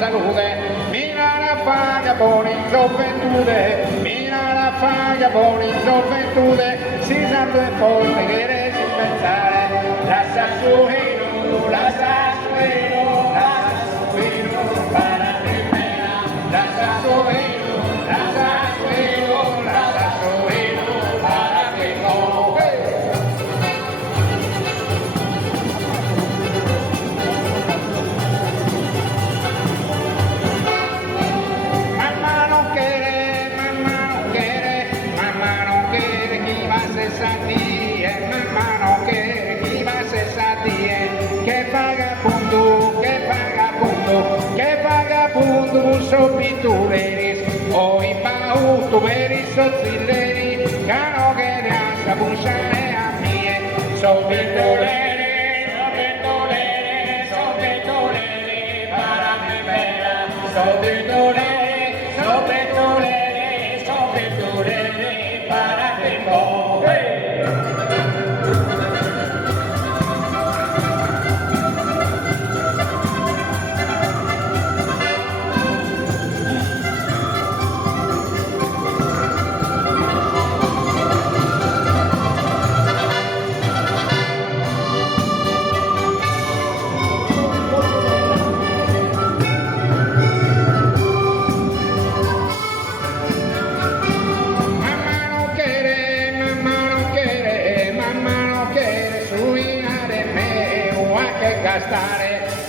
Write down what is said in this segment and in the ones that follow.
salute, mira la faga buona in gioventù, mira la faga buona in gioventù, si sempre forte che resi pensare, la sassuino, la sassuino, la sassuino, para primera, la sassuino, la sassuino, la sassuino, para primera. Busso pituleris, o i pautu veris sozzilleri, cano che riassa bussare a mie, so pituleri, para me vera, so pituleri, para me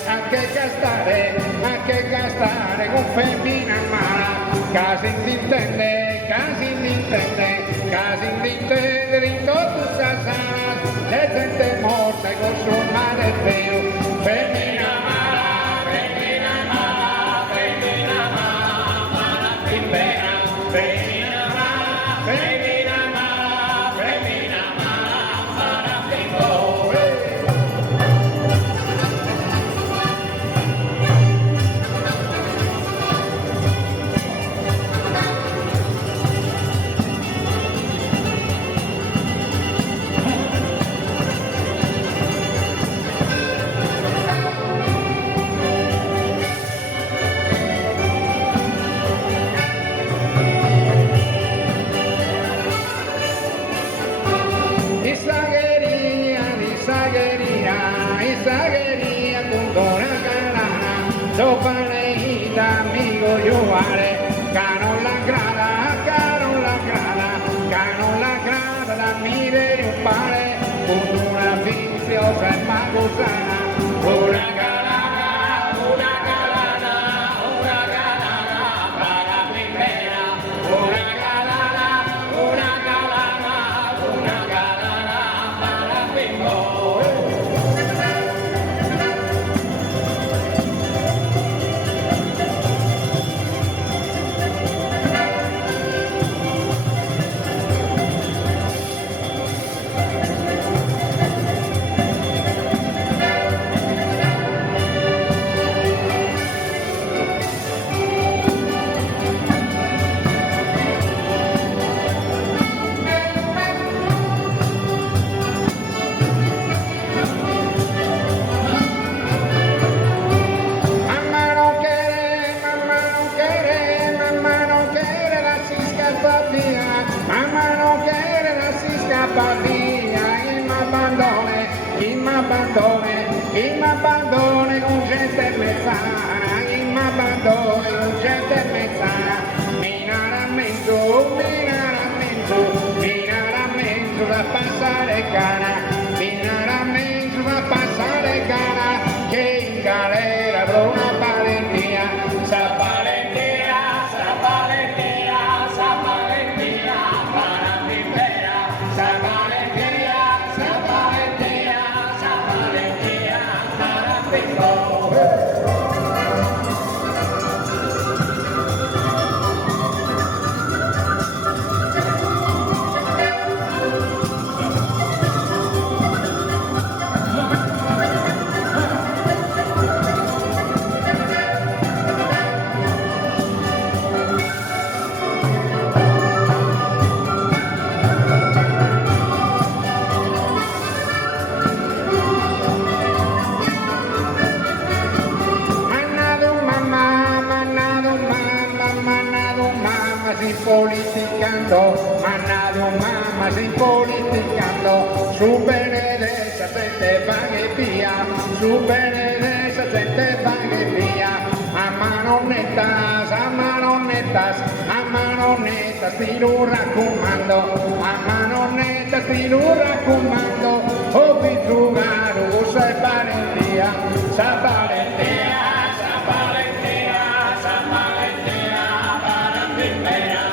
a che gastare con femmina mala, casi intende, in tutto sasana, le gente morta e con suo male feo, femmina mala, primera, femmina mala, para primo. Sagheria con dona carana, sopaneita amigo Giovane, cano la grada da mire un pare, con una viziosa e magosana, una galana, para primera, una galana, para primo. Y me abandone con gente mezzana, y me abandone con gente mezzana, minaramento da passare cana, che in galera avrò una palentia, sa palentia, para primera, sa palentia, para primo. politicando, su Benedetta gente va che via, su Benedetta gente va che via, a manonettas, a manonettas, a manonettas ti lo raccomando, a manonettas ti lo raccomando, oh vi giocare, sai Valentia, sa Valentia, sa Valentia, sa Valentia, Valentia.